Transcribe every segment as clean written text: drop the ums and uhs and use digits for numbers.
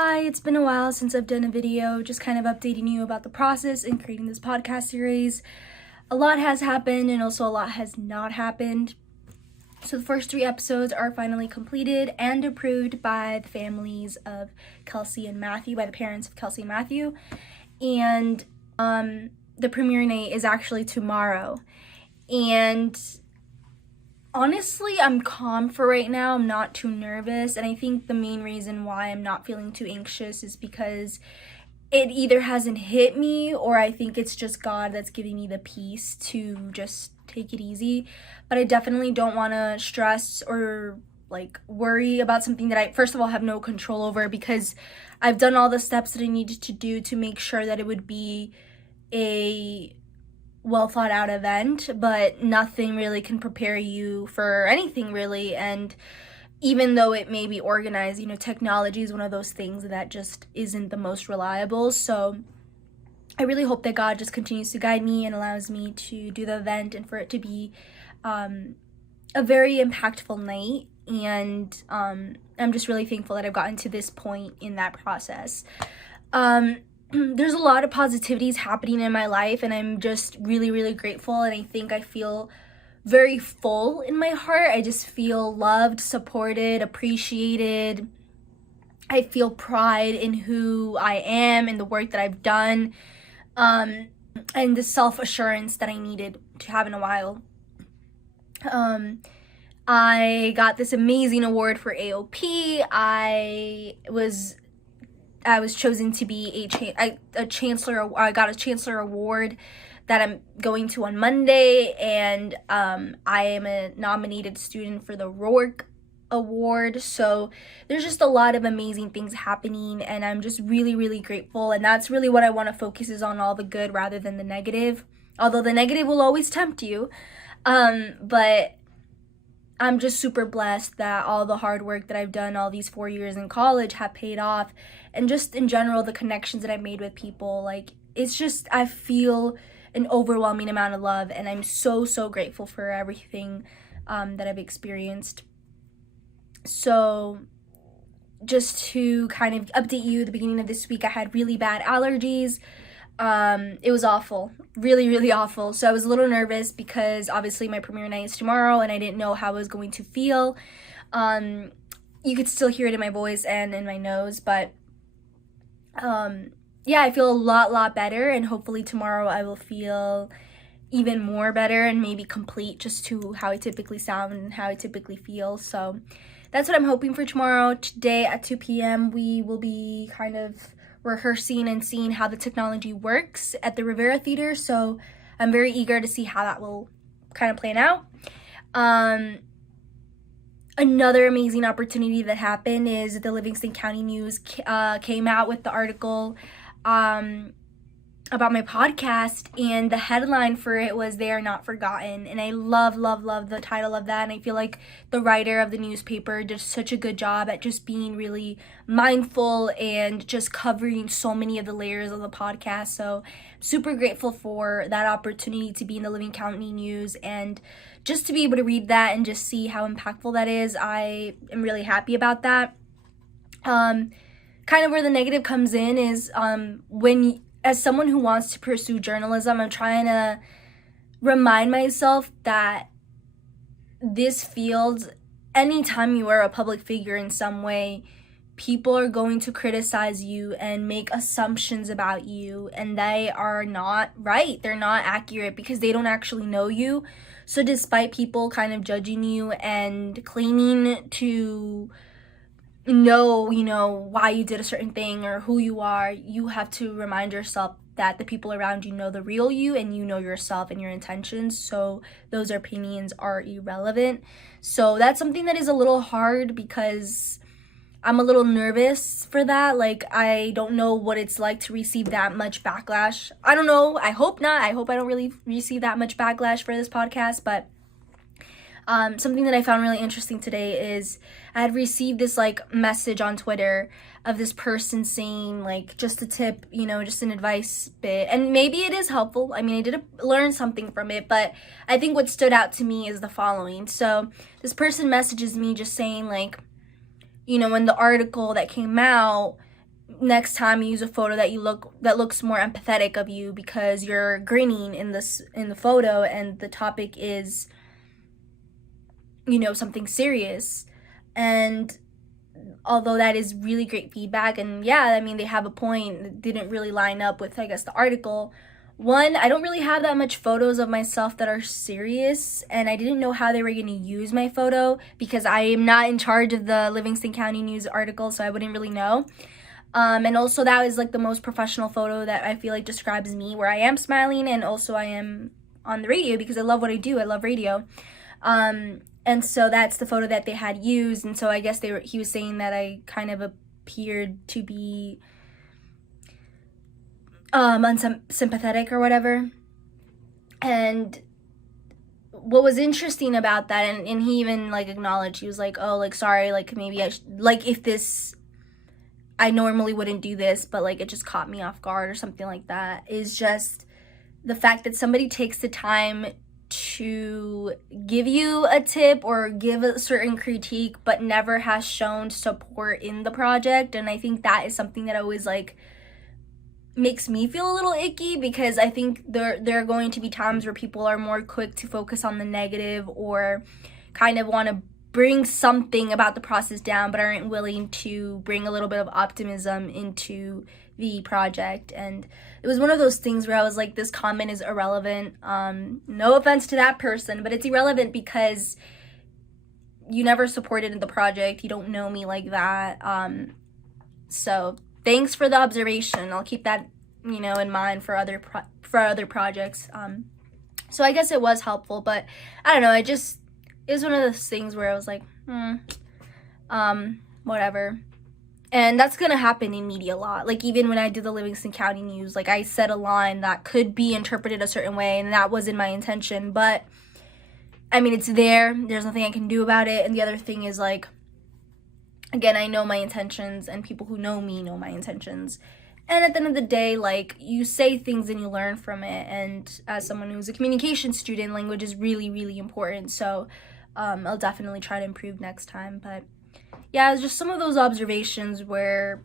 Hi, it's been a while since I've done a video, just kind of updating you about the process in creating this podcast series. A lot has happened and also a lot has not happened. So the first 3 episodes are finally completed and approved by the families of Kelsey and Matthew, by the parents of Kelsey and Matthew. And the premiere night is actually tomorrow. And honestly, I'm calm for right now. I'm not too nervous, and I think the main reason why I'm not feeling too anxious is because it either hasn't hit me or I think it's just God that's giving me the peace to just take it easy. But I definitely don't want to stress or worry about something that I first of all have no control over, because I've done all the steps that I needed to do to make sure that it would be a well thought out event, but nothing really can prepare you for anything really. And even though it may be organized, technology is one of those things that just isn't the most reliable. So I really hope that God just continues to guide me and allows me to do the event and for it to be a very impactful night. And I'm just really thankful that I've gotten to this point in that process. There's a lot of positivities happening in my life, and I'm just really, really grateful, and I think I feel very full in my heart. I just feel loved, supported, appreciated. I feel pride in who I am and the work that I've done, and the self-assurance that I needed to have in a while. I got this amazing award for AOP. I was chosen to be a chancellor. I got a chancellor award that I'm going to on Monday, and I am a nominated student for the Rourke Award. So there's just a lot of amazing things happening, and I'm just really, really grateful. And that's really what I want to focus is on, all the good rather than the negative. Although the negative will always tempt you, but I'm just super blessed that all the hard work that I've done all these 4 years in college have paid off. And just in general, the connections that I've made with people, it's just, I feel an overwhelming amount of love, and I'm so, so grateful for everything that I've experienced. So just to kind of update you, the beginning of this week, I had really bad allergies. It was awful, really, really awful. So I was a little nervous because obviously my premiere night is tomorrow and I didn't know how I was going to feel. You could still hear it in my voice and in my nose, but yeah, I feel a lot better, and hopefully tomorrow I will feel even more better and maybe complete just to how I typically sound and how I typically feel. So that's what I'm hoping for tomorrow. Today at 2 p.m. we will be kind of rehearsing and seeing how the technology works at the Rivera Theater, so I'm very eager to see how that will kind of plan out. Another amazing opportunity that happened is the Livingston County News came out with the article about my podcast, and the headline for it was "They Are Not Forgotten," and I love the title of that, and I feel like the writer of the newspaper did such a good job at just being really mindful and just covering so many of the layers of the podcast. So super grateful for that opportunity to be in the Livingston County News, and just to be able to read that and just see how impactful that is. I am really happy about that. Kind of where the negative comes in is as someone who wants to pursue journalism, I'm trying to remind myself that this field, anytime you are a public figure in some way, people are going to criticize you and make assumptions about you, and they are not right. They're not accurate because they don't actually know you. So despite people kind of judging you and claiming to know why you did a certain thing or who you are, you have to remind yourself that the people around you know the real you, and you know yourself and your intentions, so those opinions are irrelevant. So that's something that is a little hard because I'm a little nervous for that. I don't know what it's like to receive that much backlash. I don't know. I hope not. I hope I don't really receive that much backlash for this podcast, but something that I found really interesting today is I had received this message on Twitter of this person saying just a tip, just an advice bit, and maybe it is helpful. I mean, I did learn something from it, but I think what stood out to me is the following. So this person messages me just saying in the article that came out, next time use a photo that looks more empathetic of you, because you're grinning in the photo and the topic is, you know, something serious. And although that is really great feedback, and yeah, I mean, they have a point, it didn't really line up with, I guess, the article. One, I don't really have that much photos of myself that are serious, and I didn't know how they were going to use my photo because I am not in charge of the Livingston County News article, so I wouldn't really know. And also that was like the most professional photo that I feel like describes me, where I am smiling and also I am on the radio because I love what I do. I love radio. And so that's the photo that they had used. And so I guess he was saying that I kind of appeared to be unsympathetic or whatever. And what was interesting about that, and he even like acknowledged, he was like, oh, like, sorry, like maybe I normally wouldn't do this, but like it just caught me off guard or something like that, is just the fact that somebody takes the time to give you a tip or give a certain critique but never has shown support in the project. And I think that is something that always like makes me feel a little icky, because I think there are going to be times where people are more quick to focus on the negative or kind of want to bring something about the process down but aren't willing to bring a little bit of optimism into the project. And it was one of those things where I was like, this comment is irrelevant. No offense to that person, but it's irrelevant because you never supported the project. You don't know me like that. So thanks for the observation. I'll keep that, you know, in mind for other projects. So I guess it was helpful, but I don't know. It was one of those things where I was like, whatever. And that's going to happen in media a lot. Like, even when I did the Livingston County News, like, I said a line that could be interpreted a certain way, and that wasn't my intention. But, I mean, it's there. There's nothing I can do about it. And the other thing is, like, again, I know my intentions, and people who know me know my intentions. And at the end of the day, like, you say things and you learn from it. And as someone who's a communication student, language is really, really important. So, I'll definitely try to improve next time. But yeah, it's just some of those observations where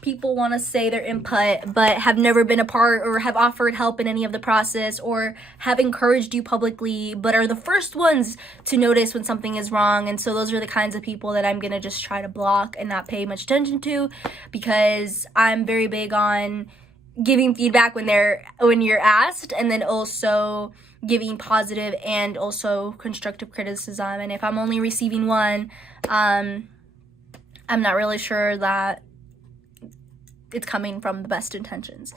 people want to say their input but have never been a part or have offered help in any of the process or have encouraged you publicly but are the first ones to notice when something is wrong. And so those are the kinds of people that I'm going to just try to block and not pay much attention to, because I'm very big on giving feedback when you're asked, and then also giving positive and also constructive criticism. And if I'm only receiving one, I'm not really sure that it's coming from the best intentions.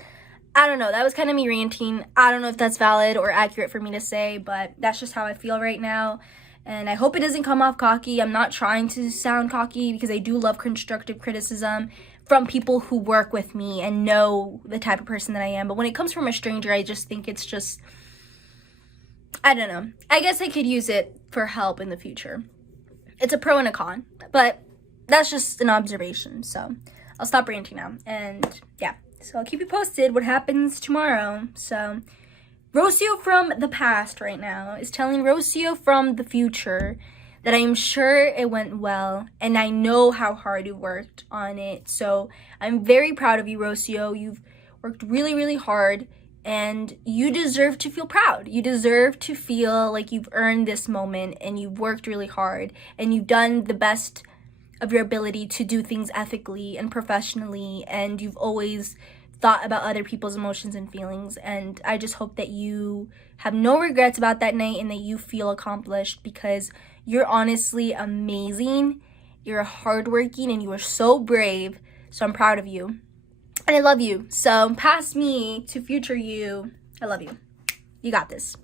I don't know. That was kind of me ranting. I don't know if that's valid or accurate for me to say, but that's just how I feel right now. And I hope it doesn't come off cocky. I'm not trying to sound cocky, because I do love constructive criticism from people who work with me and know the type of person that I am. But when it comes from a stranger, I just think it's just, I don't know. I guess I could use it for help in the future. It's a pro and a con, but that's just an observation. So I'll stop ranting now. And yeah, so I'll keep you posted what happens tomorrow. So Rocio from the past right now is telling Rocio from the future that I am sure it went well, and I know how hard you worked on it. So I'm very proud of you, Rocio. You've worked really, really hard, and you deserve to feel proud. You deserve to feel like you've earned this moment, and you've worked really hard, and you've done the best of your ability to do things ethically and professionally, and you've always thought about other people's emotions and feelings. And I just hope that you have no regrets about that night and that you feel accomplished, because you're honestly amazing. You're hardworking and you are so brave. So I'm proud of you. And I love you. So past me to future you, I love you. You got this.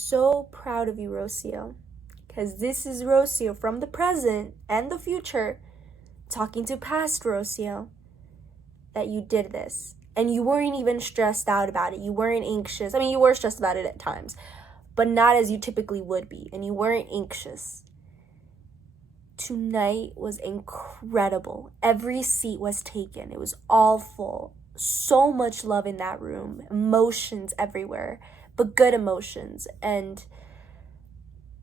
so proud of you, Rocio, because this is Rocio from the present and the future talking to past Rocio, that you did this. And you weren't even stressed out about it. You weren't anxious. I mean, you were stressed about it at times, but not as you typically would be. And you weren't anxious. Tonight was incredible. Every seat was taken. It was all full. So much love in that room. Emotions everywhere, but good emotions. And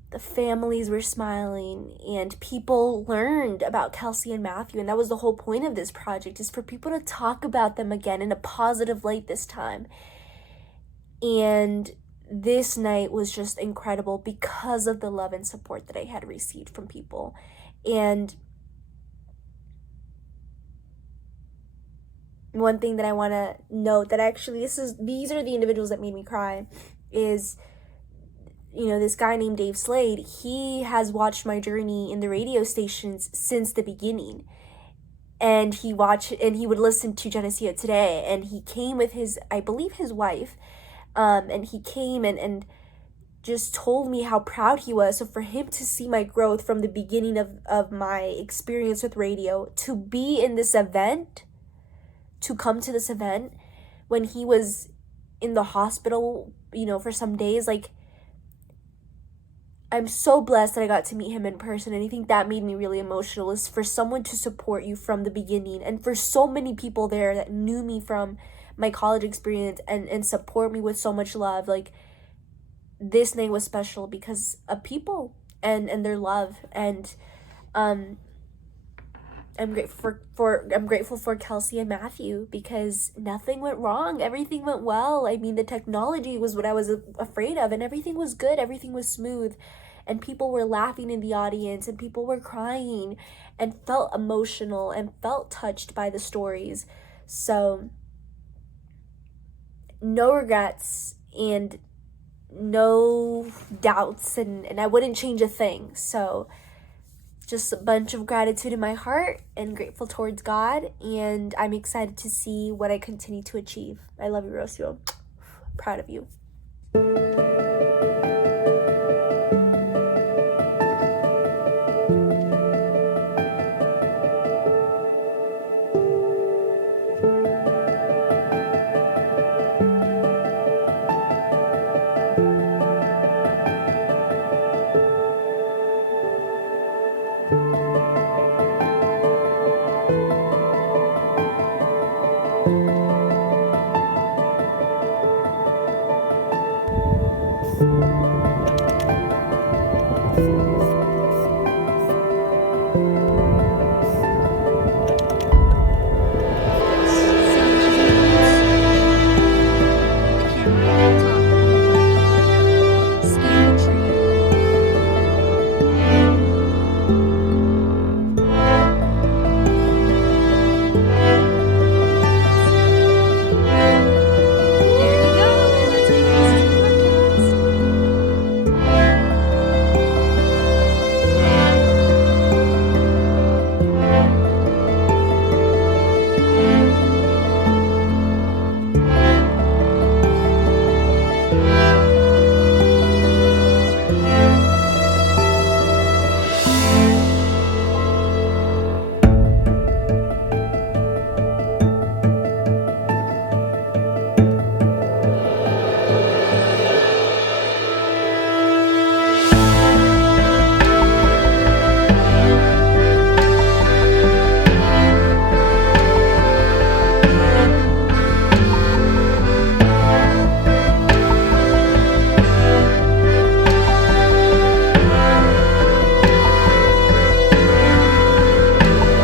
the families were smiling, and people learned about Kelsey and Matthew. And that was the whole point of this project, is for people to talk about them again in a positive light this time. And this night was just incredible because of the love and support that I had received from people. And one thing that I want to note, that actually these are the individuals that made me cry, is, you know, this guy named Dave Slade. He has watched my journey in the radio stations since the beginning. And he would listen to Geneseo Today, and he came with I believe his wife, and he came and just told me how proud he was. So for him to see my growth from the beginning of my experience with radio, to be in this event, to come to this event when he was in the hospital, you know, for some days, like, I'm so blessed that I got to meet him in person. And I think that made me really emotional, is for someone to support you from the beginning, and for so many people there that knew me from my college experience and support me with so much love. Like, this night was special because of people and their love. And I'm grateful for Kelsey and Matthew, because nothing went wrong. Everything went well. I mean, the technology was what I was afraid of, and everything was good. Everything was smooth, and people were laughing in the audience, and people were crying and felt emotional and felt touched by the stories. So no regrets and no doubts, and I wouldn't change a thing. So just a bunch of gratitude in my heart, and grateful towards God, and I'm excited to see what I continue to achieve. I love you, Rocio. Proud of you.